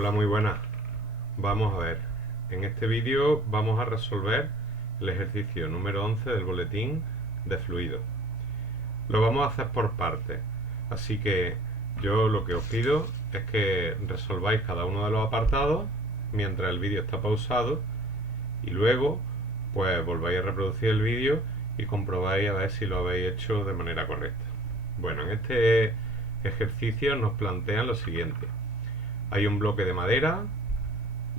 Hola, muy buenas. Vamos a ver. En este vídeo vamos a resolver el ejercicio número 11 del boletín de fluido. Lo vamos a hacer por partes. Así que yo lo que os pido es que resolváis cada uno de los apartados mientras el vídeo está pausado y luego pues volváis a reproducir el vídeo y comprobáis a ver si lo habéis hecho de manera correcta. Bueno, en este ejercicio nos plantean lo siguiente. Hay un bloque de madera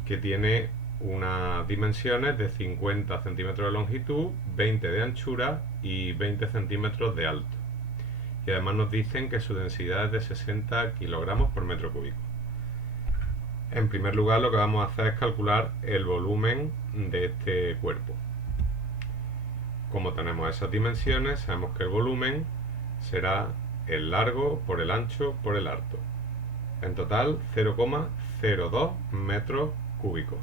que tiene unas dimensiones de 50 centímetros de longitud, 20 de anchura y 20 centímetros de alto. Y además nos dicen que su densidad es de 60 kilogramos por metro cúbico. En primer lugar, lo que vamos a hacer es calcular el volumen de este cuerpo. Como tenemos esas dimensiones, sabemos que el volumen será el largo por el ancho por el alto. En total 0,02 metros cúbicos.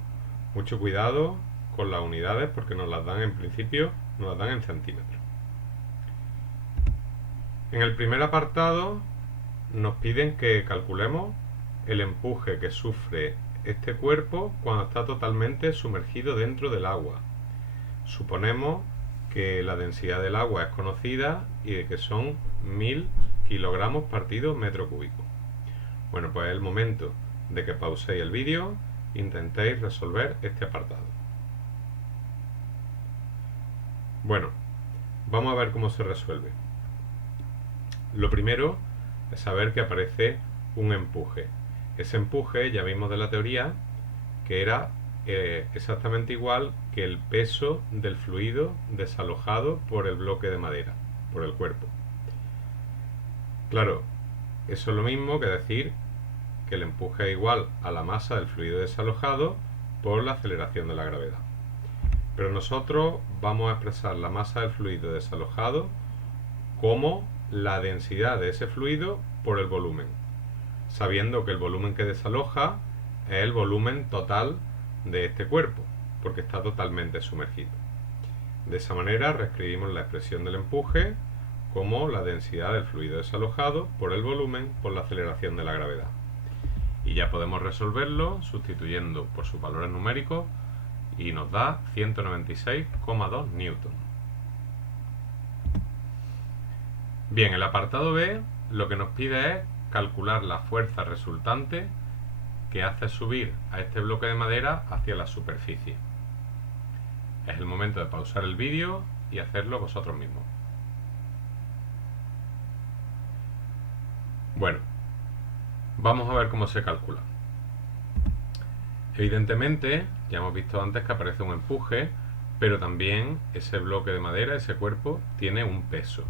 Mucho cuidado con las unidades porque nos las dan en principio, nos las dan en centímetros. En el primer apartado nos piden que calculemos el empuje que sufre este cuerpo cuando está totalmente sumergido dentro del agua. Suponemos que la densidad del agua es conocida y de que son 1000 kilogramos partido metro cúbico. Bueno, pues es el momento de que pauséis el vídeo e intentéis resolver este apartado. Bueno, vamos a ver cómo se resuelve. Lo primero es saber que aparece un empuje. Ese empuje ya vimos de la teoría que era exactamente igual que el peso del fluido desalojado por el bloque de madera, por el cuerpo. Claro, eso es lo mismo que decir que el empuje es igual a la masa del fluido desalojado por la aceleración de la gravedad. Pero nosotros vamos a expresar la masa del fluido desalojado como la densidad de ese fluido por el volumen, sabiendo que el volumen que desaloja es el volumen total de este cuerpo, porque está totalmente sumergido. De esa manera reescribimos la expresión del empuje como la densidad del fluido desalojado por el volumen por la aceleración de la gravedad. Y ya podemos resolverlo sustituyendo por sus valores numéricos y nos da 196,2 newton. Bien, el apartado B lo que nos pide es calcular la fuerza resultante que hace subir a este bloque de madera hacia la superficie. Es el momento de pausar el vídeo y hacerlo vosotros mismos. Bueno, vamos a ver cómo se calcula. Evidentemente, ya hemos visto antes que aparece un empuje, pero también ese bloque de madera, ese cuerpo, tiene un peso.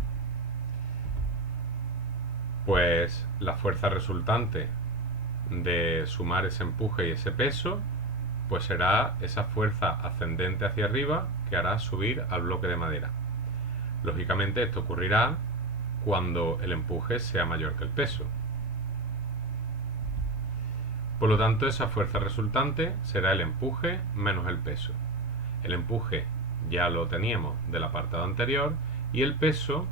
Pues la fuerza resultante de sumar ese empuje y ese peso, pues será esa fuerza ascendente hacia arriba que hará subir al bloque de madera. Lógicamente esto ocurrirá cuando el empuje sea mayor que el peso. Por lo tanto, esa fuerza resultante será el empuje menos el peso. El empuje ya lo teníamos del apartado anterior y el peso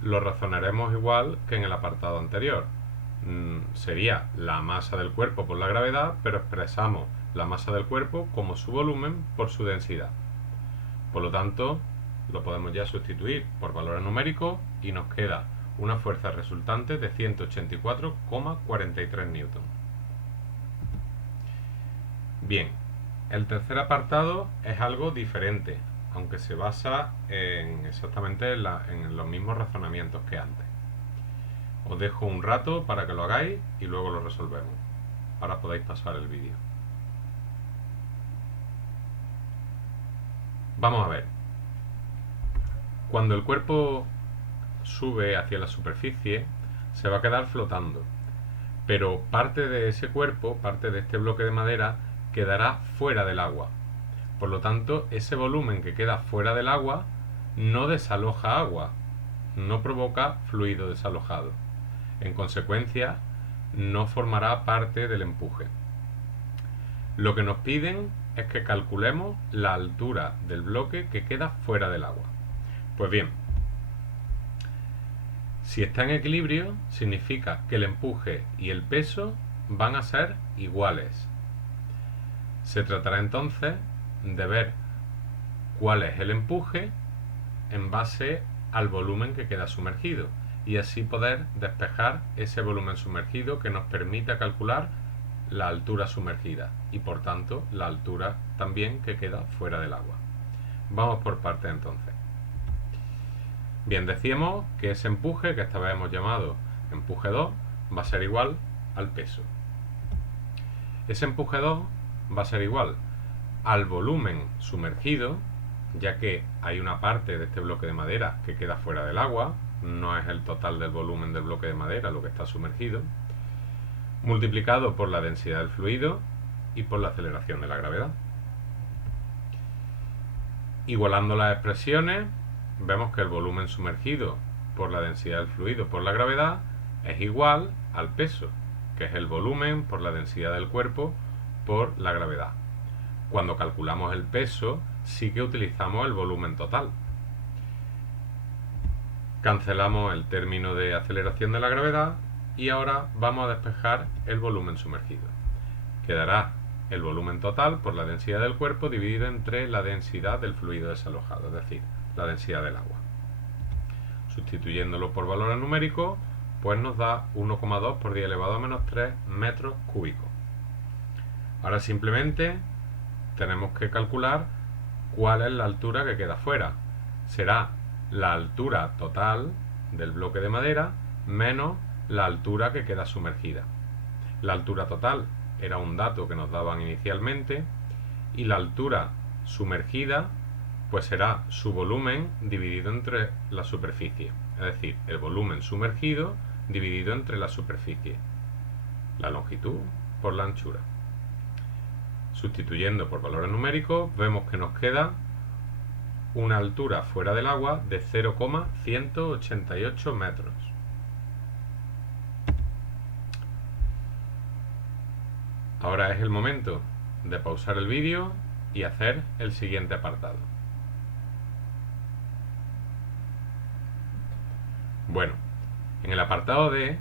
lo razonaremos igual que en el apartado anterior. Sería la masa del cuerpo por la gravedad, pero expresamos la masa del cuerpo como su volumen por su densidad. Por lo tanto, lo podemos ya sustituir por valores numéricos y nos queda una fuerza resultante de 184,43 newton. Bien, el tercer apartado es algo diferente, aunque se basa exactamente en los mismos razonamientos que antes. Os dejo un rato para que lo hagáis y luego lo resolvemos. Ahora podéis pasar el vídeo. Vamos a ver. Cuando el cuerpo sube hacia la superficie, se va a quedar flotando. Pero parte de ese cuerpo, parte de este bloque de madera, quedará fuera del agua. Por lo tanto, ese volumen que queda fuera del agua no desaloja agua, no provoca fluido desalojado. En consecuencia, no formará parte del empuje. Lo que nos piden es que calculemos la altura del bloque que queda fuera del agua. Pues bien, si está en equilibrio, significa que el empuje y el peso van a ser iguales. Se tratará entonces de ver cuál es el empuje en base al volumen que queda sumergido y así poder despejar ese volumen sumergido que nos permita calcular la altura sumergida y por tanto la altura también que queda fuera del agua. Vamos por partes entonces. Bien, decíamos que ese empuje, que esta vez hemos llamado empuje 2, va a ser igual al peso. Ese empuje 2 va a ser igual al volumen sumergido, ya que hay una parte de este bloque de madera que queda fuera del agua, no es el total del volumen del bloque de madera lo que está sumergido, multiplicado por la densidad del fluido y por la aceleración de la gravedad. Igualando las expresiones, vemos que el volumen sumergido por la densidad del fluido por la gravedad es igual al peso, que es el volumen por la densidad del cuerpo por la gravedad. Cuando calculamos el peso, sí que utilizamos el volumen total. Cancelamos el término de aceleración de la gravedad y ahora vamos a despejar el volumen sumergido. Quedará el volumen total por la densidad del cuerpo dividido entre la densidad del fluido desalojado, es decir, la densidad del agua. Sustituyéndolo por valores numéricos, pues nos da 1,2 por 10 elevado a menos 3 metros cúbicos. Ahora simplemente tenemos que calcular cuál es la altura que queda fuera. Será la altura total del bloque de madera menos la altura que queda sumergida. La altura total era un dato que nos daban inicialmente y la altura sumergida pues será su volumen dividido entre la superficie, es decir, el volumen sumergido dividido entre la superficie, la longitud por la anchura. Sustituyendo por valores numéricos, vemos que nos queda una altura fuera del agua de 0,188 metros. Ahora es el momento de pausar el vídeo y hacer el siguiente apartado. Bueno, en el apartado D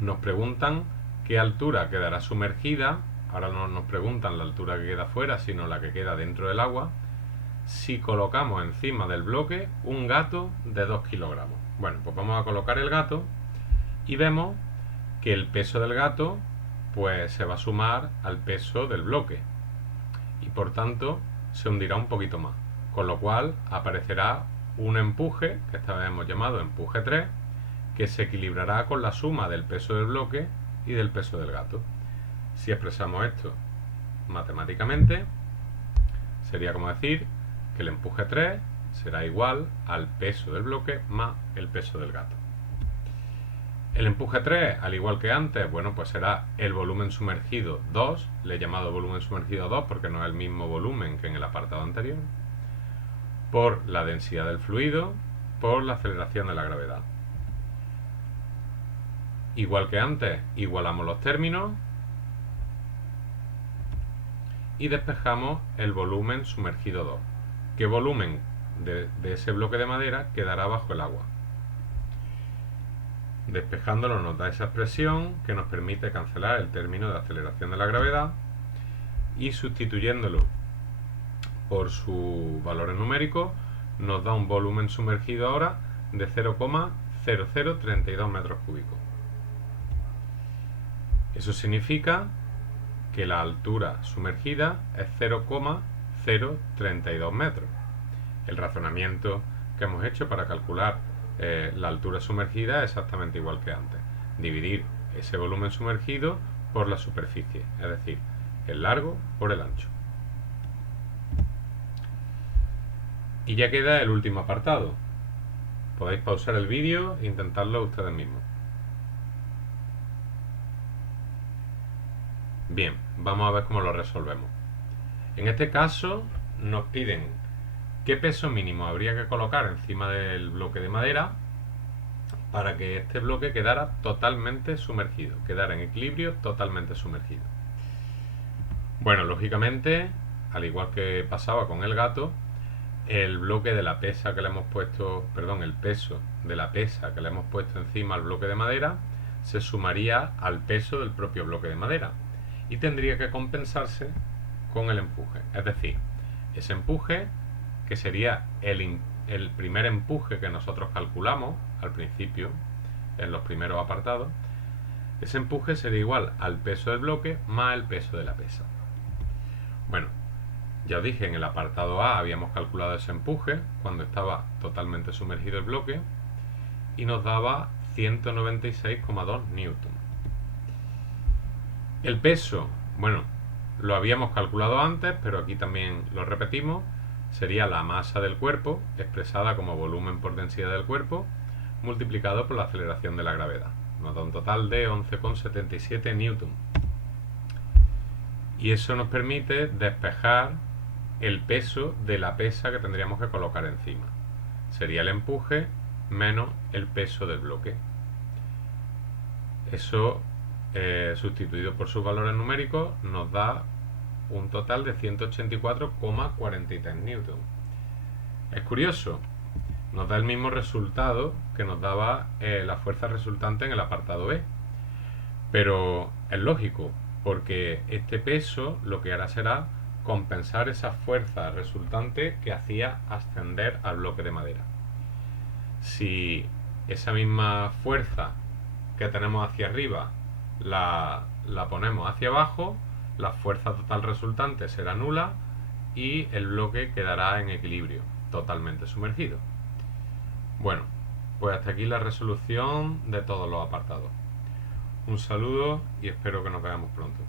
nos preguntan qué altura quedará sumergida. Ahora no nos preguntan la altura que queda fuera, sino la que queda dentro del agua, si colocamos encima del bloque un gato de 2 kilogramos. Bueno, pues vamos a colocar el gato y vemos que el peso del gato pues se va a sumar al peso del bloque y por tanto se hundirá un poquito más, con lo cual aparecerá un empuje, que esta vez hemos llamado empuje 3, que se equilibrará con la suma del peso del bloque y del peso del gato. Si expresamos esto matemáticamente, sería como decir que el empuje 3 será igual al peso del bloque más el peso del gato. El empuje 3, al igual que antes, bueno, pues será el volumen sumergido 2, le he llamado volumen sumergido 2 porque no es el mismo volumen que en el apartado anterior, por la densidad del fluido, por la aceleración de la gravedad. Igual que antes, igualamos los términos y despejamos el volumen sumergido 2. ¿Qué volumen de ese bloque de madera quedará bajo el agua? Despejándolo nos da esa expresión que nos permite cancelar el término de aceleración de la gravedad y sustituyéndolo por sus valores numéricos nos da un volumen sumergido ahora de 0,0032 metros cúbicos. Eso significa que la altura sumergida es 0,032 metros. El razonamiento que hemos hecho para calcular la altura sumergida es exactamente igual que antes. Dividir ese volumen sumergido por la superficie, es decir, el largo por el ancho. Y ya queda el último apartado. Podéis pausar el vídeo e intentarlo ustedes mismos. Bien, vamos a ver cómo lo resolvemos. En este caso nos piden qué peso mínimo habría que colocar encima del bloque de madera para que este bloque quedara totalmente sumergido, quedara en equilibrio totalmente sumergido. Bueno, lógicamente, al igual que pasaba con el gato, el bloque de la pesa que le hemos puesto, perdón, el peso de la pesa que le hemos puesto encima al bloque de madera se sumaría al peso del propio bloque de madera y tendría que compensarse con el empuje. Es decir, ese empuje, que sería el primer empuje que nosotros calculamos al principio, en los primeros apartados, ese empuje sería igual al peso del bloque más el peso de la pesa. Bueno, ya os dije, en el apartado A habíamos calculado ese empuje cuando estaba totalmente sumergido el bloque y nos daba 196,2 newton. El peso, bueno, lo habíamos calculado antes, pero aquí también lo repetimos, sería la masa del cuerpo, expresada como volumen por densidad del cuerpo, multiplicado por la aceleración de la gravedad. Nos da un total de 11,77 newton. Y eso nos permite despejar el peso de la pesa que tendríamos que colocar encima. Sería el empuje menos el peso del bloque. Eso, sustituido por sus valores numéricos, nos da un total de 184,43 newton. Es curioso, nos da el mismo resultado que nos daba la fuerza resultante en el apartado B. Pero es lógico, porque este peso lo que hará será compensar esa fuerza resultante que hacía ascender al bloque de madera. Si esa misma fuerza que tenemos hacia arriba la ponemos hacia abajo, la fuerza total resultante será nula y el bloque quedará en equilibrio, totalmente sumergido. Bueno, pues hasta aquí la resolución de todos los apartados. Un saludo y espero que nos veamos pronto.